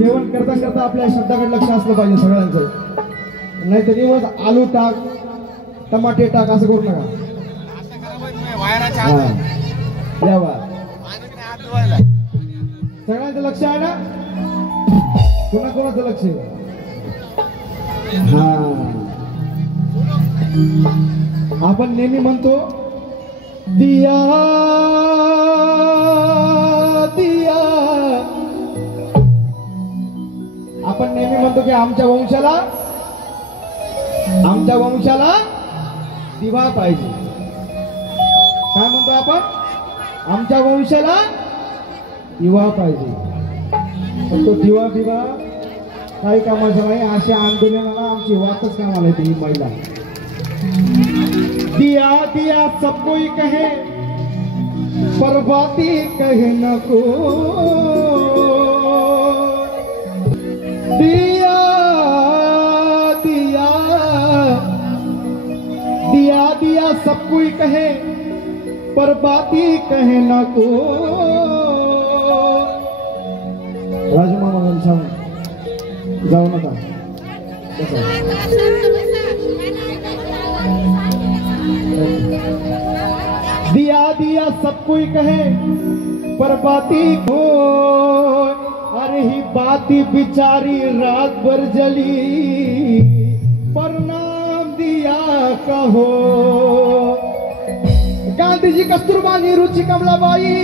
जेवण करता करता आपल्या शब्दाकडे लक्ष असलं पाहिजे सगळ्यांचं. नाही तर दिवस आलू टाक टमाटे टाक असं करू नका. सगळ्यांचं लक्ष आहे ना. कोणाचं लक्ष आहे. आपण नेहमी म्हणतो दिया दिया. आपण नेहमी म्हणतो की आमच्या वंशाला दिवा पाहिजे. काय म्हणतो आपण. आमच्या वंशाला दिवा पाहिजे. पण तो दिवा बिवा काही कामाचा नाही. अशा आंदोलनाला आमची वाटच कामाला येते ही महिला. दिया दिया सब कोई कहे पर बाती कहे न को. दिया दिया दिया दिया सब कोई कहे पर बाती कहे न को. राजमामा वंशा जाऊ नका. दिया दिया सब कोई कहे पर बाती हो. अरे ही बाती बिचारी रात भर जली पर नाम दिया कहो. गांधीजी कस्तुरबा नेहरूची कमलाबाई.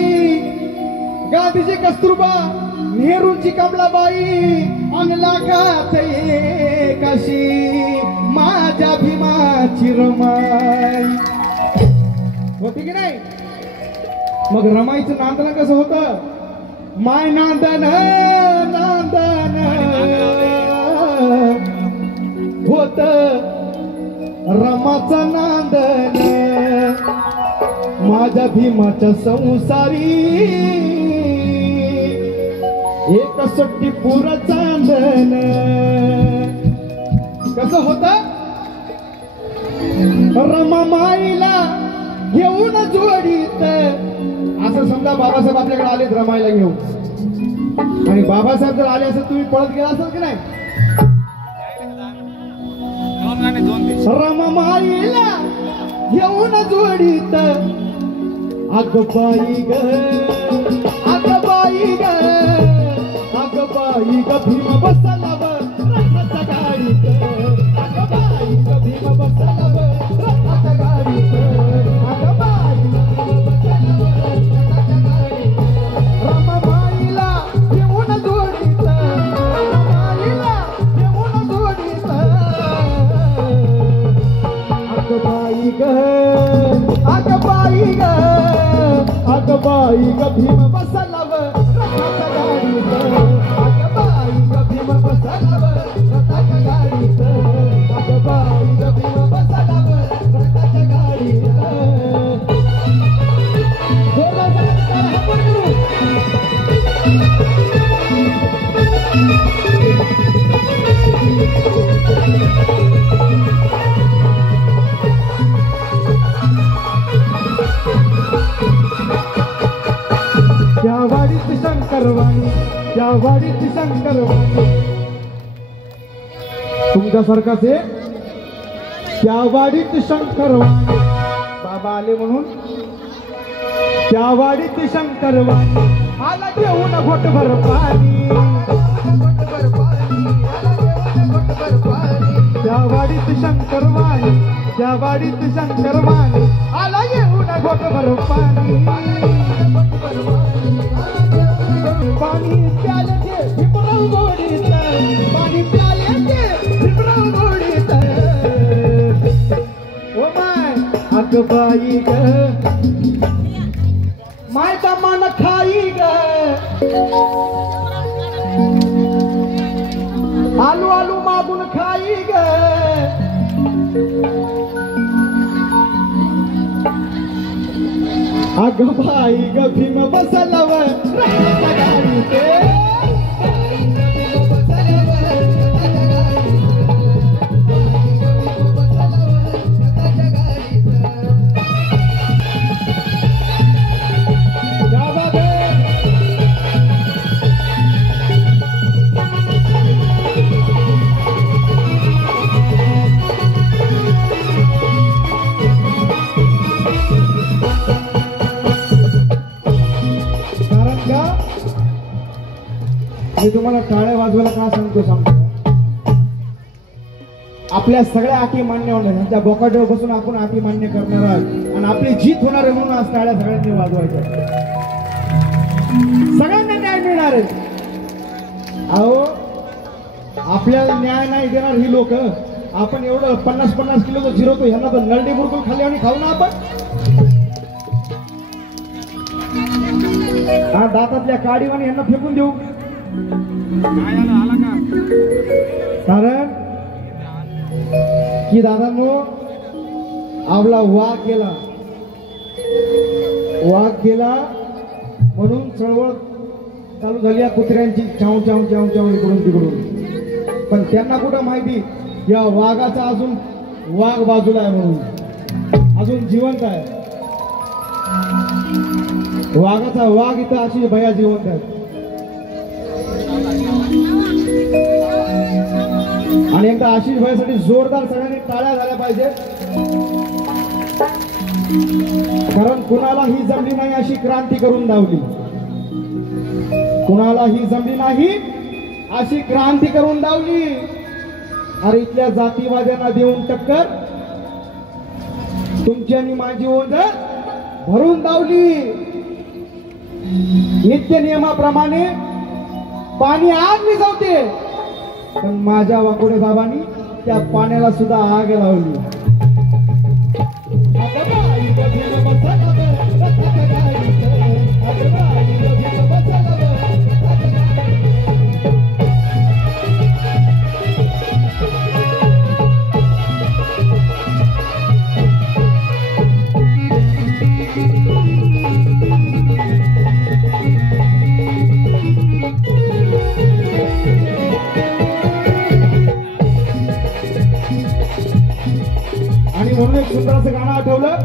गांधीजी कस्तुरबा नेहरूची कमलाबाई अनलागात कशी माझ्या भीमाची रमाई होती की नाही. मग रमाईचं नांदन कसं होतं. माय नांदन नांदन होत रमाचं नांदन माझ्या भीमाच्या संसारी एक सुट्टी पुर चांदन. कसं होत. रमा माईला घेऊन जोडीत. असं समजा बाबासाहेब आपल्याकडे आले रमाईला घेऊन आणि बाबासाहेब जर आले असेल तुम्ही पळत गेला असाल की नाही. रमा माईला घेऊन जोडीत अग बाई ग अग बाई ग अग बाई ग भीम बसला रथाच्या गाडीत. अग बाई ग भीम बसला रथाच्या गाडीत. अग बाई ग भीम बसला रथाच्या गाडीत. रमाबाईला घेऊन जोडीत रमाबाईला घेऊन जोडीत. अग बाई ग अग बाई ग अग बाई ग भीम बसला रथाच्या गाडीत. अग बाई ग भीम बसला रथाच्या गाडीत. अग बाई ग भीम बसला रथाच्या गाडीत. त्या वाडीत शंकरवाणी त्या वाडीत शंकरवाणी तुमच्यासारखाच आहे. त्या वाडीत शंकरवाणी बाबा आले म्हणून त्या वाडीत शंकरवाणी आला घेऊन घोटभर पाणी. त्या वाडीत शंकरवाणी त्या वाडीत शंकरवाणी आला घेऊन घोटभर पाणी. पाणी प्याले ते भीमराव गोडीत. पाणी प्याले ते भीमराव गोडीत. ओ माय अग बाई ग मायचा मान खाई ग. आलू आलू मागून खाई ग. अग बाई ग भीम बसला रथाच्या गाडीत. मी तुम्हाला टाळ्या वाजवायला का सांगतो आपल्या सगळ्या अटी मान्य होणार त्यांच्या बोकाटीवर बसून आपण अटी मान्य करणार आहोत आणि आपली जीत होणार आहे म्हणून आज टाळ्या सगळ्यांनी वाजवायच्या सगळ्यांना न्याय मिळणार आहे अहो आपल्याला न्याय नाही देणार ही लोक आपण एवढं 50-50 किलो जिरवतो ह्यांना तर नरडे बुरकुल खाल्ले आणि खाऊ ना आपण हा दातातल्या काडीवाणी यांना फेकून देऊ कारण की दादांनो आपला वाघ गेला म्हणून चळवळ चालू झाली या कुत्र्यांची चाव चाव चाव चाव इकडून तिकडून पण त्यांना कुठं माहिती या वाघाचा अजून वाघ बाजूला आहे म्हणून अजून जिवंत आहे वाघाचा वाघ इथं अशी भया जिवंत आहे आणि एकदा आशिष भयासाठी जोरदार सगळ्यांनी टाळ्या झाल्या पाहिजे कारण कुणाला ही जमली नाही अशी क्रांती करून धावली कुणाला ही जमली नाही अशी क्रांती करून धावली अरे इथल्या जातीवाद्यांना देऊन टक्कर तुमची आणि माझी ओझर भरून धावली नित्य नियमाप्रमाणे पाणी आग विझवते पण माझ्या वाकोडे बाबांनी त्या पाण्याला सुद्धा आग लावली आणि म्हणून एक सुंदर असं गाणं आठवलं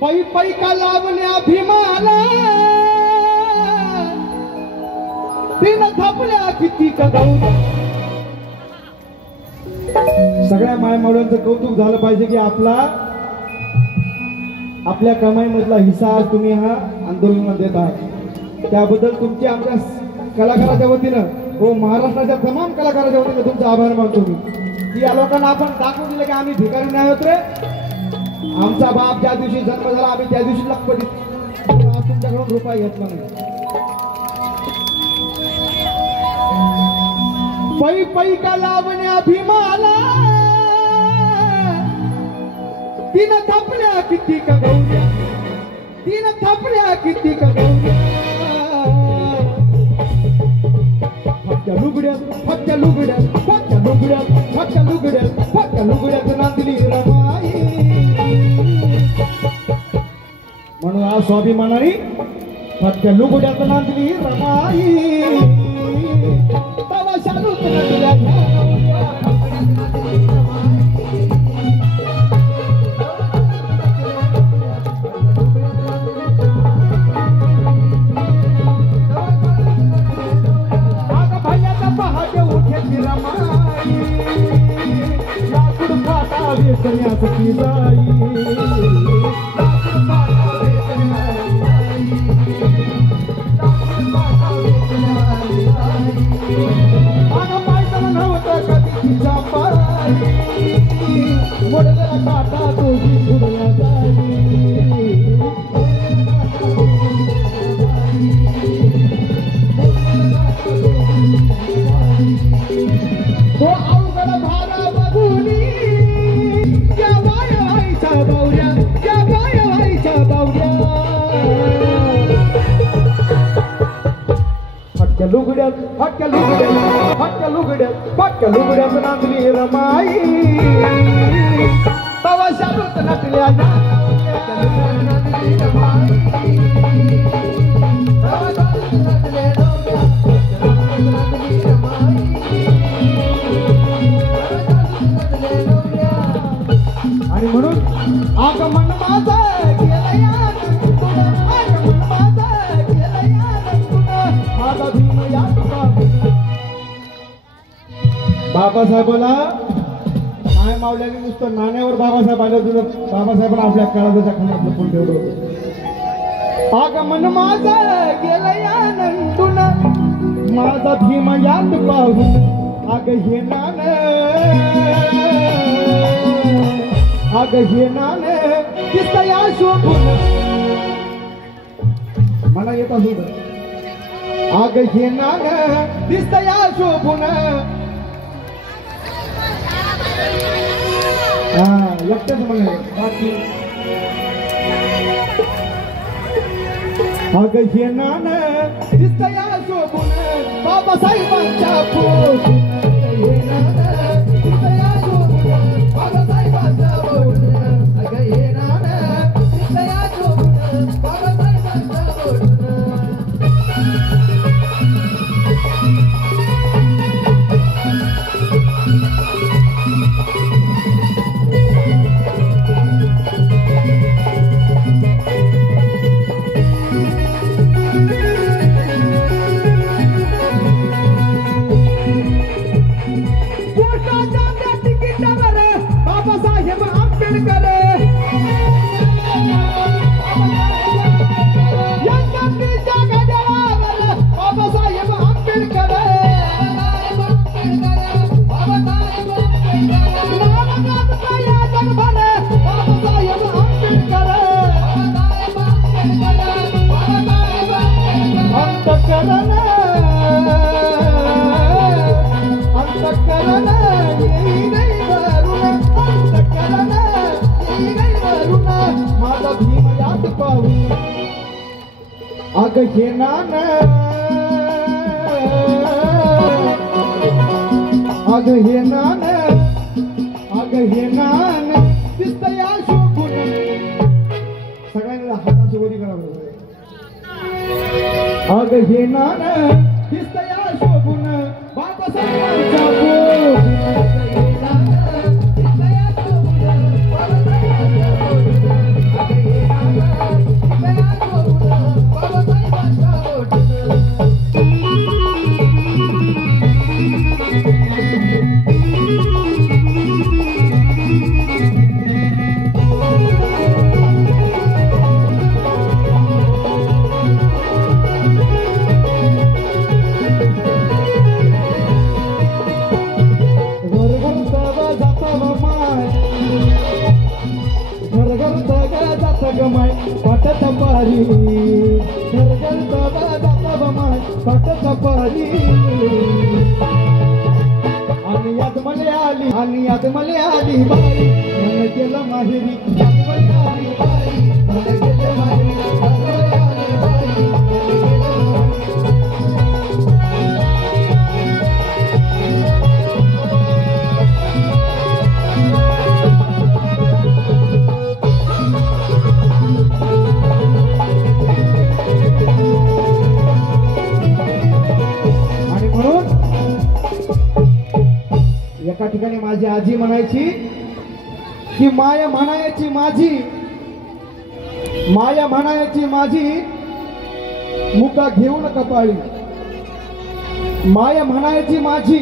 पै पै का लावल्या भीमाला तिनं थापल्या किती कदम सगळ्या मायमावळ्यांचं कौतुक झालं पाहिजे की आपल्या कमाईमधला हिस्सा तुम्ही हा आंदोलनात देत आहात त्याबद्दल तुमचे आमच्या कलाकाराच्या वतीनं व महाराष्ट्राच्या तमाम कलाकाराच्या वतीनं तुमचे आभार मानतो मी की या लोकांना आपण दाखवून दिलं की आम्ही भिकारी नाही होत रे आमचा बाप ज्या दिवशी जन्म झाला आम्ही त्या दिवशी लखपती आज तुमच्याकडून रुपया घेतला नाही पै पै का लावण्या भीमाला तिनं थापल्या किती का गौऱ्या तिनं थापल्या किती का गौऱ्या फटक्या लुगड्यात नांदली रमाई म्हणून आज स्वाभिमानाने फटक्या लुगड्यात नांदली रमाई तवा शालूत नटल्या वेचण्यासाठी जाई पायताना नव्हतं कधी तिचा पाय मोडलेला काटा तुझी फुडल्या जाई तो अवघड भारा बघुनी फटक्या लुगड्यात नाचली रमाई तवा शालूत नटल्या आणि म्हणून आगमन माझं गेलं आगमन माझं गेलं माझा भीम या बाबासाहेबाला माय मावल्याने नुसतं नाण्यावर बाबासाहेब आलं तुझं बाबासाहेबांना आपल्या काळजाच्या खाण्यातलं फुल ठेवलं होतं आगमन माझं गेलं या नंदुन माझा भीम यात पाहून अग हे नान अग हे नान दिसतया शोभून मला येत असू अग हे नान दिसतया शोभून एकटंच म्हणा बाकी अग हे नान दिसतया शोभून बाबासाहेबांच्या पोटून हे नान दिसतया शोभून बाबासाहेबांच्या पोटून अग हे नान दिसतया शोभून बाबासाहेबांच्या पोटून अग हे नान अग हे नान अग हे नान दिसतया शोभून सगळ्यांना हाताची वरी करावं अग हे नान दिसतया शोभून बाबासाहेबांच्या पोटून पटत पारी पटत पारी आणि याद मले आली बाई मन केलं माहेरी एका ठिकाणी माझी आजी म्हणायची की माया म्हणायची माझी मुका घेऊन कपाळी माया म्हणायची माझी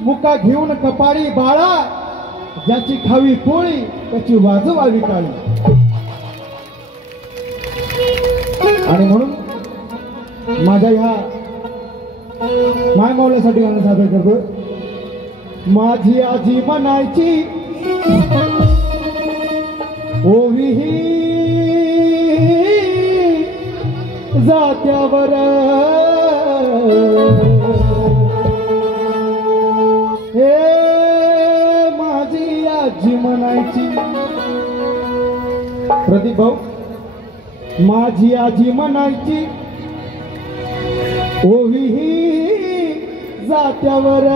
मुका घेऊन कपाळी बाळा ज्याची खावी पोळी त्याची वाजवावी काळी आणि म्हणून माझ्या ह्या माय मावल्यासाठी गाणं सादर करतो माझी आजी म्हणायची ओवी जात्यावर हे माझी आजी म्हणायची प्रदीप भाऊ माझी आजी म्हणायची ओवी जात्यावर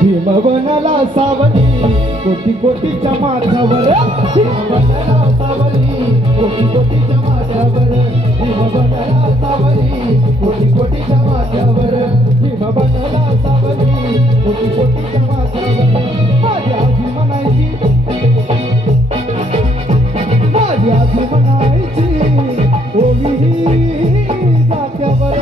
भीम बनला सावली कोटी कोटीच्या माथ्यावर भीम बनला सावली कोटी कोटीच्या माथ्यावर भीम बनला सावली कोटी कोटीच्या माथ्यावर भीम बनला सावली कोटी कोटीच्या माथ्यावर माझी आजी म्हणायची ओवी जात्यावर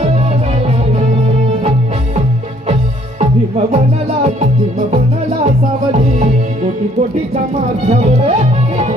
भीम बनला सावली कोटी कोटीच्या माथ्यावर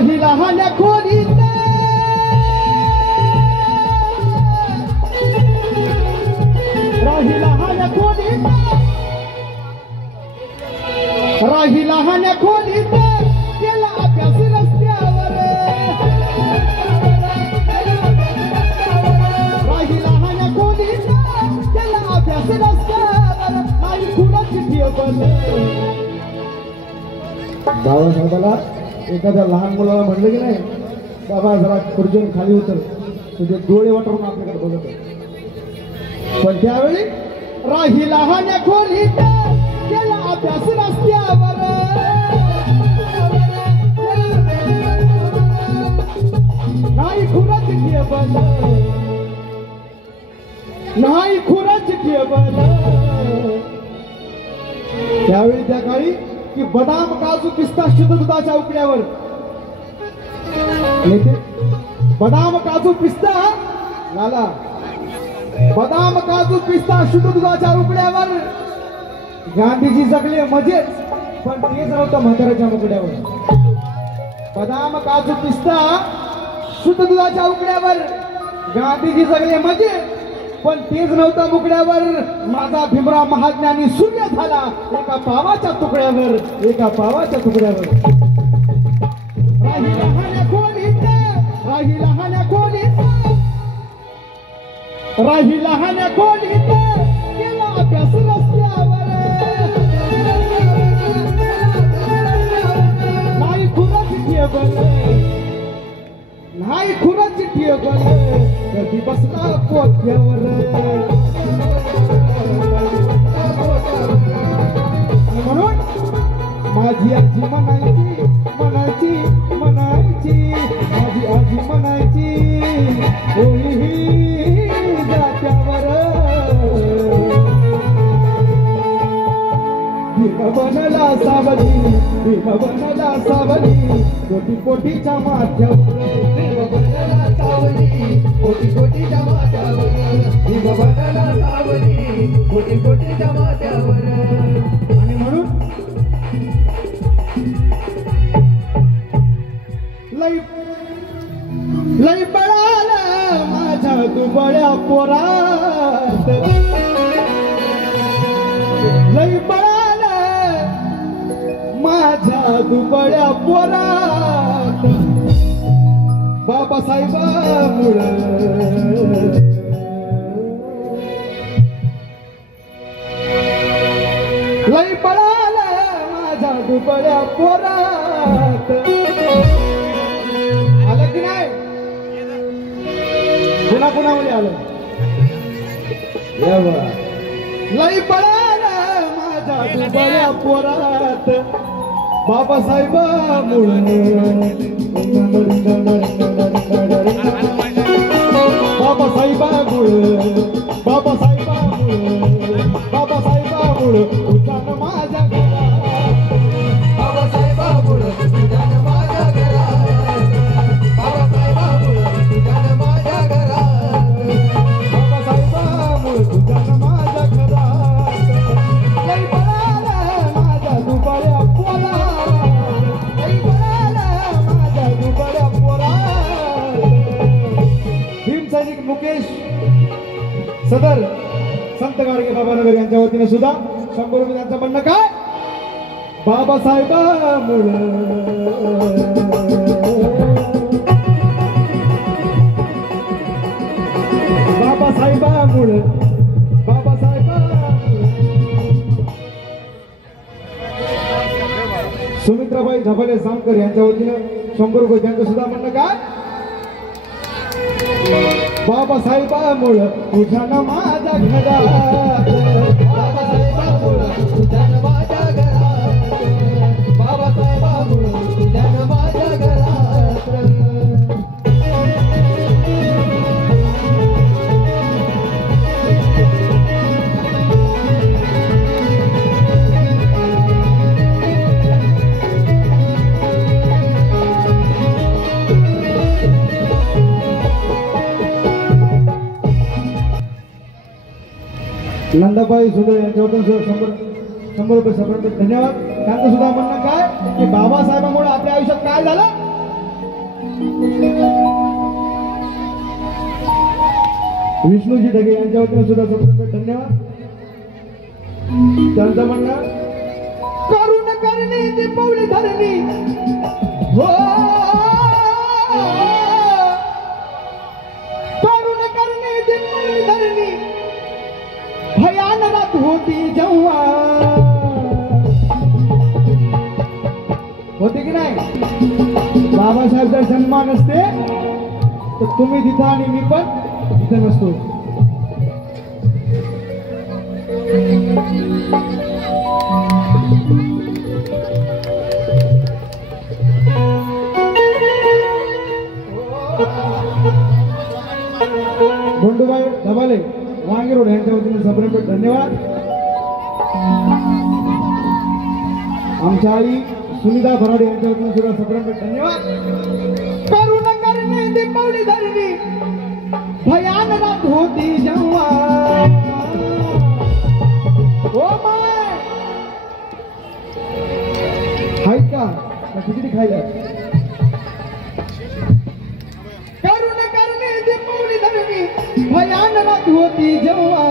राही लहान्या खोलीत राही लहान्या खोलीत राही लहान्या खोलीत केला अभ्यास रस्त्यावर राही लहान्या खोलीत केला अभ्यास रस्त्यावर नाही कुणाची ठेवल बाबासाहेबाला एखाद्या लहान मुलाला म्हणलं की नाही बाबा जरा खुर्चीवर खाली उतर तुझे डोळे वाटून आपल्याकडे बघत पण त्यावेळी राही लहान्या खोलीत केला अभ्यास रस्त्यावर नाही खुराची ठेवल नाही खुराची ठेवल त्यावेळी त्या काळी की बदाम काजू पिस्ता शुद्ध दुधाच्या उकड्यावर येते बदाम काजू पिस्ता लाला बदाम काजू पिस्ता शुद्ध दुधाच्या उकड्यावर गांधीजी जगले मजेत पण तेच नव्हतं म्हाताऱ्याच्या उकड्यावर बदाम काजू पिस्ता शुद्ध दुधाच्या उकड्यावर गांधीजी जगले मजेत पण तेच नव्हतं मुकड्यावर माझा भीमराव महाज्ञानी सूर्य झाला एका पावाच्या तुकड्यावर एका पावाच्या तुकड्यावर राही लहान्या खोलीत राही लहान्या खोलीत राही लहान्या खोलीत केला अभ्यास रस्त्यावर नाही खुराची ठेवल नाही खुराची ठेवल कधी बसला पोथ्यावर म्हणून माझी आजी म्हणायची म्हणायची म्हणायची माझी आजी म्हणायची होई जात्यावर भीम बनला सावली भीम बनला सावली कोटी कोटीच्या माथ्यावर कोटी कोटीच्या माथ्यावर भीम बनला सावली कोटी कोटीच्या माथ्यावर आणि म्हणून लई बळाला माझ्या दुबळ्या पोरात लई बळाला माझ्या दुबळ्या पोरात बाबासाहेबांमुळे लई बळाला माझ्या दुबळ्या पोरात आलं की नाही पुन्हा पुन्हा मध्ये आलं लई बळाला माझ्या दुबळ्या पोरात बाबासाहेबांमुळे बाबासाहेबांमुळे बाबासाहेबांमुळे बाबासाहेबांमुळे उजान माझ्या घरात बाबासाहेबांमुळे उजान माझ्या घरात बाबासाहेबांमुळे उजान माझ्या घरात बाबासाहेबांमुळे उजान माझ्या घरात लई बळाला माझ्या दुबळ्या पोरात लई बळाला माझ्या दुबळ्या पोरात भीम सैनिक मुकेश सदर संत गाडगे बाबानगर यांच्या वतीने सुद्धा 100 रुपये त्यांचं म्हणणं काय बाबासाहेबांमुळे बाबासाहेबांमुळे सुमित्राबाई झपाले सामकर यांच्या वतीने 100 रुपये त्यांचं सुद्धा म्हणणं काय बाबासाहेबांमुळे उठान माझ्या घरात बाबासाहेबांमुळे उठान माझ्या घरात बाबासाहेबांमुळे उठान माझ्या घरात नंदाबाई सुद्धा यांच्यावरून 100 रुपये सगळं धन्यवाद. त्यांचं सुद्धा म्हणणं काय की बाबासाहेबांमुळे आपल्या आयुष्यात काय झालं विष्णूजी ढगे यांच्या वतीने सुद्धा सर्वप्रथम धन्यवाद. त्यांचं म्हणणं करुण करणे ती पाऊले धरणी हो करुण करणे ती पाऊले धरणी भयान रात होती जेव्हा होते की नाही. बाबासाहेबचा सन्मान असते तर तुम्ही तिथं आणि मी पण तिथं नसतो. धोंडूबाई धबाले वांगी रोड यांच्या वतीने सप्रेमपेठ धन्यवाद. आमच्या आई सुनीता भराडे यांच्या वतीने सुद्धा सप्रेमपेठ धन्यवाद. करुण करणे ती पाऊली धरणी भयान रात होती जेव्हा ओ माय हाय का किती खायला करुण करणे ती पाऊली धरणी भयान रात होती जेव्हा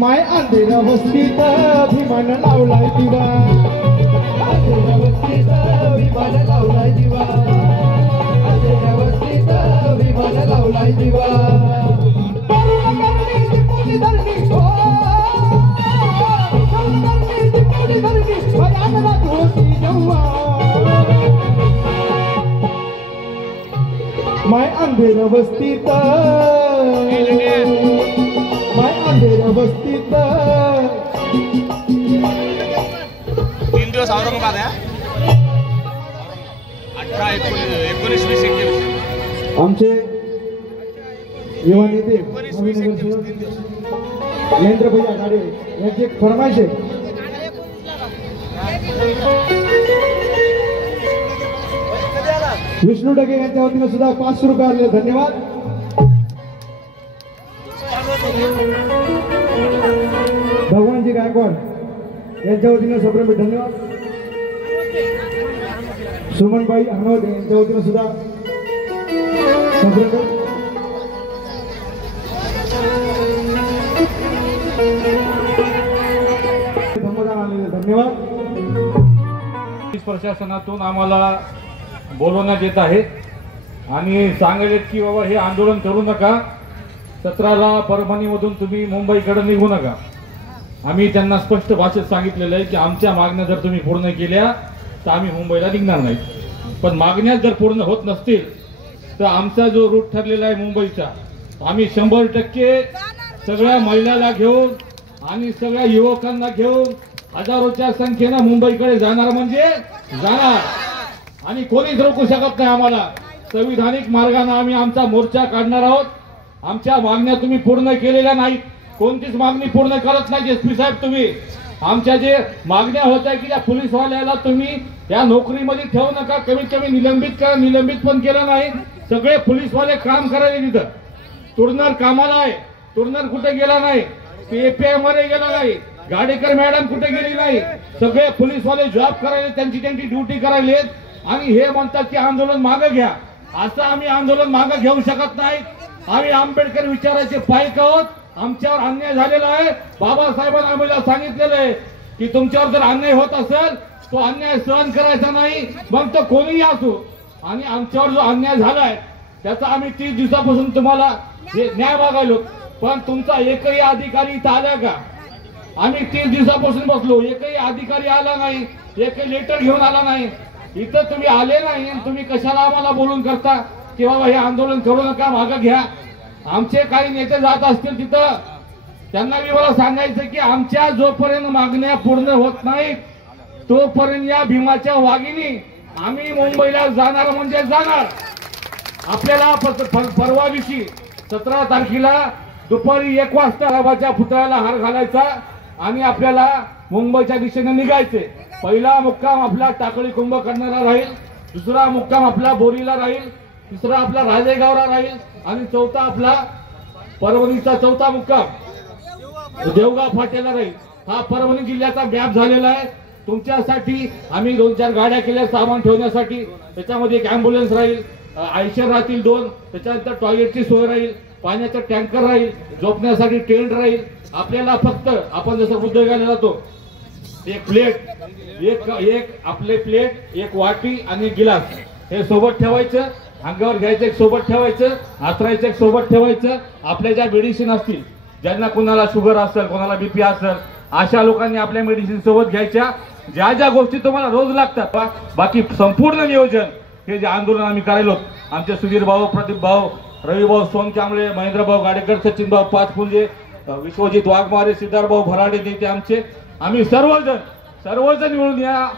माय अंधेरा वस्तीत अभिमान लावलाय दिवा अंधेरा वस्तीत अभिमान लावलाय दिवा अंधेरा वस्तीत अभिमान लावलाय दिवा करुण करणे ती पाऊली धरणी हो करुण करणे ती पाऊली धरणी भयान रात होती जेव्हा माय अंधेरा वस्तीत माय अंधेरा वस्तीत 3 दिवस औरंगाबाद आहे. 18, 19, 20, 21 आमचे युवा नेते महेंद्र भैया गाडे यांची एक फरमाईश आहे. विष्णू ढगे यांच्या वतीने सुद्धा 500 रुपये आले धन्यवाद. भगवानजी गायकवाड यांच्या वतीने सप्रेमपेठ धन्यवाद. सुमनबाई अहमद यांच्या वतीने सुद्धा सप्रेमपेठ. धन्यवाद. प्रशासनातून आम्हाला बोलवण्यात येत आहे आणि सांगले की बाबा हे आंदोलन करू नका. 17ला परभणीमधून तुम्ही मुंबईकडे निघू नका. आम्ही त्यांना स्पष्ट भाषेत सांगितलेलं आहे की आमच्या मागण्या जर तुम्ही पूर्ण केल्या तर आम्ही मुंबईला निघणार नाही. पण मागण्या जर पूर्ण होत नसतील तर आमचा जो रूट ठरलेला आहे मुंबईचा आम्ही 100% सगळ्या महिलांना घेऊन आणि सगळ्या युवकांना घेऊन हजारोच्या संख्येनं मुंबईकडे जाणार म्हणजे जाणार आणि कोणीच रोखू शकत नाही आम्हाला. संविधानिक मार्गाने आम्ही आमचा मोर्चा काढणार आहोत. आमच्या मागण्या तुम्ही पूर्ण केलेल्या नाहीत. कोणतीच मागणी पूर्ण करत नाही एसपी साहेब. तुम्ही आमच्या जे मागण्या होत्या की त्या पोलीसवाल्याला तुम्ही या नोकरीमध्ये ठेवू नका, कमीत कमी निलंबित करा. निलंबित पण केलं नाही. सगळे पोलीसवाले काम करायला तिथं. तुरणार कामाला आहे. तुरणार कुठे गेला नाही. पीएफआय मध्ये गेला नाही. गाडेकर मॅडम कुठे गेली नाही. सगळे पोलीसवाले जॉब करायला त्यांची ड्युटी करायले आणि हे म्हणतात की आंदोलन मागे घ्या. असं आम्ही आंदोलन मागे घेऊ शकत नाही. आम्ही आंबेडकर विचाराचे पायक आहोत. आमच्यावर अन्याय झालेला आहे. बाबासाहेबांनी आम्हाला सांगितलेलं आहे की तुमच्यावर जर अन्याय होत असेल तो अन्याय सहन करायचा नाही, मग तो कोणीही असो. आणि आमच्यावर जो अन्याय झालाय त्याचा आम्ही 30 दिवसापासून तुम्हाला न्याय मागायलो. पण तुमचा एकही अधिकारी इथं आला का? आम्ही 30 दिवसापासून बसलो. एकही अधिकारी आला नाही. एकही लेटर घेऊन आला नाही. इथं तुम्ही आले नाही आणि तुम्ही कशाला आम्हाला बोलून करता की बाबा हे आंदोलन करू नका, मागं घ्या. आमचे काही नेते जात असतील तिथं त्यांना मी मला सांगायचं की आमच्या जोपर्यंत मागण्या पूर्ण होत नाहीत तोपर्यंत या भीमाच्या वाघिणी आम्ही मुंबईला जाणार म्हणजे जाणार. आपल्याला परवा दिवशी 17 तारखेला दुपारी 1 वाजता राबाच्या पुतळ्याला हार घालायचा आणि आपल्याला मुंबईच्या दिशेने निघायचे. पहिला मुक्काम आपला टाकळी कुंभकर्णाला राहील. दुसरा मुक्काम आपला बोरीला राहील. तिसरा आपला राजेगावला राहील आणि चौथा आपला परभणीचा चौथा मुक्काम देवगाव फाट्याला राहील. हा परभणी जिल्ह्याचा मॅप झालेला आहे. तुमच्यासाठी आम्ही 2-4 गाड्या केल्या सामान ठेवण्यासाठी. त्याच्यामध्ये एक ॲम्ब्युलन्स राहील, आयशर राहतील 2, त्याच्यानंतर टॉयलेटची सोय राहील, पाण्याचा टँकर राहील, झोपण्यासाठी टेंट राहील. आपल्याला फक्त आपण जसं उद्योगाला जातो एक प्लेट, एक आपले प्लेट, एक वाटी आणि गिलास हे सोबत ठेवायचं. अंगावर घ्यायचं एक सोबत ठेवायचं, आचरायचं एक सोबत ठेवायचं. आपल्या ज्या मेडिसिन असतील, ज्यांना कोणाला शुगर असेल, कोणाला बीपी असेल, अशा लोकांनी आपल्या मेडिसिन सोबत घ्यायच्या. ज्या ज्या गोष्टी तुम्हाला रोज लागतात, बाकी संपूर्ण नियोजन हे जे आंदोलन आम्ही करायलो, आमचे सुधीर भाऊ, प्रदीप भाऊ, रवी भाऊ सोनकांबळे, महेंद्र भाऊ गाडेकर, सचिन भाऊ पाचपुंजे, विश्वजित वाघमारे, सिद्धार्थ भाऊ भराडे नेते आमचे, आम्ही सर्वजण मिळून या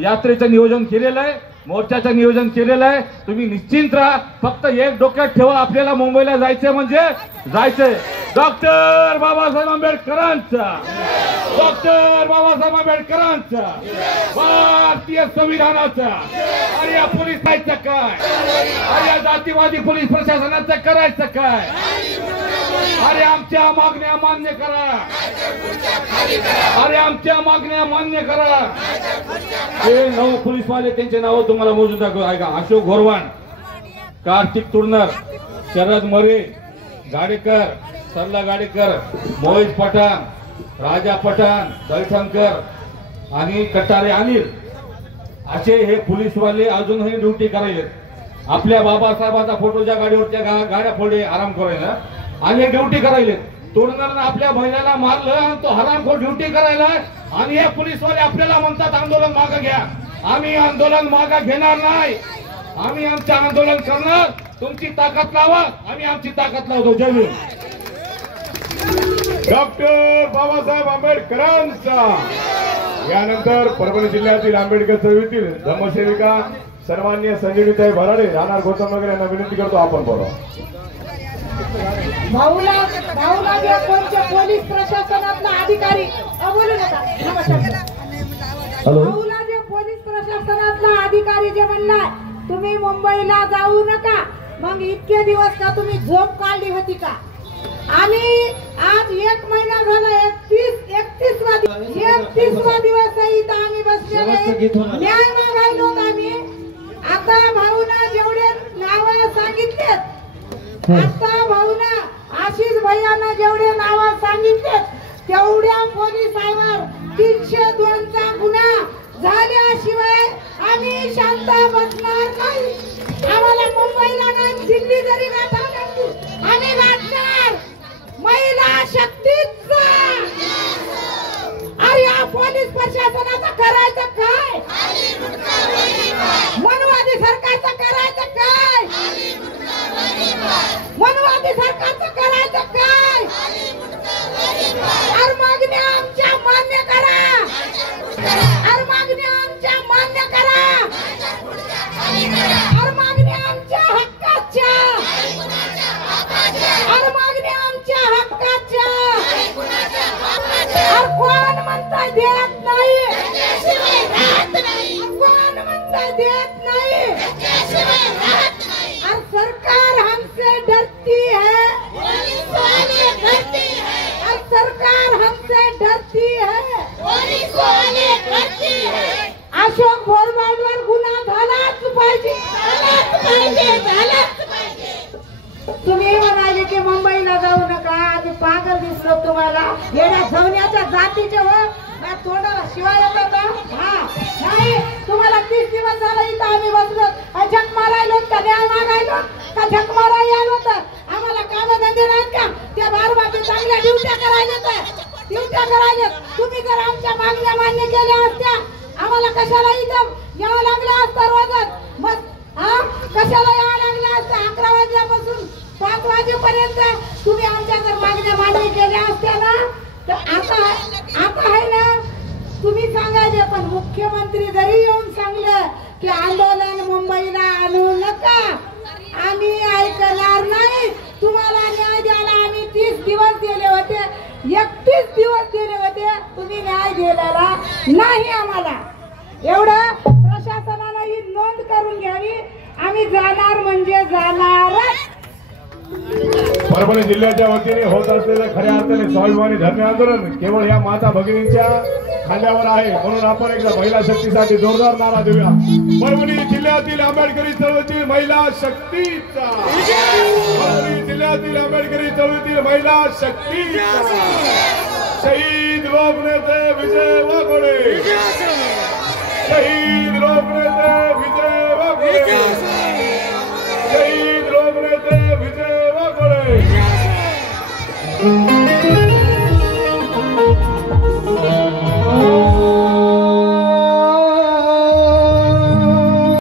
यात्रेचं नियोजन केलेलं आहे, मोर्चाचं नियोजन केलेलं आहे. तुम्ही निश्चिंत राहा. फक्त एक डोक्यात ठेवा, आपल्याला मुंबईला जायचंय म्हणजे जायचंय. डॉक्टर बाबासाहेब आंबेडकरांचा, डॉक्टर बाबासाहेब आंबेडकरांचा, भारतीय संविधानाचा. अरे या पोलीस करायचं काय? अरे या जातीवादी पोलीस प्रशासनाचं करायचं काय? अरे आमच्या मागण्या मान्य करा, अरे आमच्या मागण्या मान्य करा. हे 9 पोलीसवाले, त्यांचे नाव तुम्हाला मोजून दाखव. ऐका, अशोक घोरवाण, कार्तिक तुर्नर, शरद मरे, गाडेकर, सरला गाडेकर, मोहित पठाण, राजा पठाण, दैठणकर आणि कटारे अनिल, असे हे पोलीसवाले अजूनही ड्युटी करायले. आपल्या बाबासाहेबांचा फोटो ज्या गाडीवरच्या गाड्या फोडे आराम करायला आणि हे ड्युटी करायले. तुर्नरनं आपल्या महिन्याला मारलं आणि तो हरामखोर ड्युटी करायला. आणि हे पोलीसवाले आपल्याला म्हणतात आंदोलन मागे घ्या. आम्ही आंदोलन मागे घेणार नाही. आम्ही आमचं आंदोलन करणार. तुमची ताकद लावा, आम्ही आमची ताकद लावतो. जय भीम. डॉक्टर बाबासाहेब आंबेडकरांचा. यानंतर परभणी जिल्ह्यातील आंबेडकर चळवळीतील धम्मसेविका सर्वांनी संजीवनीताई भराडे, राहणार गौतमनगर यांना विनंती करतो आपण बोला. भाऊला जे कोणत्या पोलीस प्रशासनातला अधिकारी बोलू नका. भाऊला जे पोलीस प्रशासनातला अधिकारी जे म्हणलाय तुम्ही मुंबईला जाऊ नका, मग इतके दिवस का तुम्ही झोप काढली होती का? आम्ही आज 1 महिना झाला, 31वा दिवस इथं आम्ही बसलेले न्याय मागायलो आम्ही. आता भाऊना जेवढे नाव सांगितलेत, आता भाऊना आशिष भैयाना जेवढे नाव सांगितलेत, तेवढ्या पोलिसांवर 302चा गुन्हा झाल्याशिवाय आम्ही शांत बसणार नाही. आम्हाला मुंबईला नाही, दिल्ली जरी गाठवली आम्ही गाठणार. महिला शक्तीचा. अरे या पोलीस प्रशासनाचं करायचं काय? मनवादी सरकारचं करायचं काय? मनवादी सरकारचं करायचं काय? अरे मागण्या आमच्या मान्य करा. अरे मागण्या आमच्या मान्य करा. अरे मागण्या आमच्या हक्काच्या. अरे मागण्या आमच्या हक्काच्या. अरे कोण म्हणता देत नाही? कोण म्हणता देत नाही? अरे सरकार हमसे डरती है. अरे सरकार हमसे डरती है. अशोक घोरवाडवर गुन्हा झालाच पाहिजे. तुम्ही म्हणाले की मुंबईला जाऊ नका. आधी पागल दिसलो तुम्हाला, येण्या जवण्याच्या जातीचे हो. तोंडाला शिवाय होता. हा नाही, तुम्हाला 30 दिवस झाला इथं आम्ही बसलो. झक मारायलो का न्याय मागायलो का झक मारायला आलो? तर आम्हाला काम धंदे नाहीत का? त्या बारबाबी चांगल्या ड्युट्या करायला तुम्ही जर आमच्या मागण्या मान्य केल्या असत्या, आम्हाला कशाला इथं यावं लागलं असतं रोजच? मग कशाला यावं लागलं असतं? 11 वाजल्यापासून 5 वाजेपर्यंत तुम्ही आमच्या जर मागण्या मान्य केल्या असत्या ना, तर आता आहे ना, तुम्ही सांगायचे. पण मुख्यमंत्री जरी येऊन सांगलं की आंदोलन मुंबईला आणू नका, आम्ही ऐकणार नाही. तुम्हाला न्याय द्यायला आम्ही 30 दिवस दिले होते, 31 दिवस दिले होते. तुम्ही न्याय दिलेला नाही आम्हाला. एवढं प्रशासनानं ही नोंद करून घ्यावी. आम्ही जाणार म्हणजे जाणारच. परभणी जिल्ह्याच्या वतीने होत असलेलं खऱ्या अर्थाने स्वाभिमानी धर्म आंदोलन केवळ या माता भगिनींच्या खांद्यावर आहे, म्हणून आपण एकदा महिला शक्तीसाठी जोरदार नारा देऊया. परभणी जिल्ह्यातील आंबेडकरी चळवळीतील महिला शक्तीचा, परभणी जिल्ह्यातील आंबेडकरी चळवळीतील महिला शक्तीचा. शहीद लोकनेते विजय वाघोडे, शहीद लोकनेते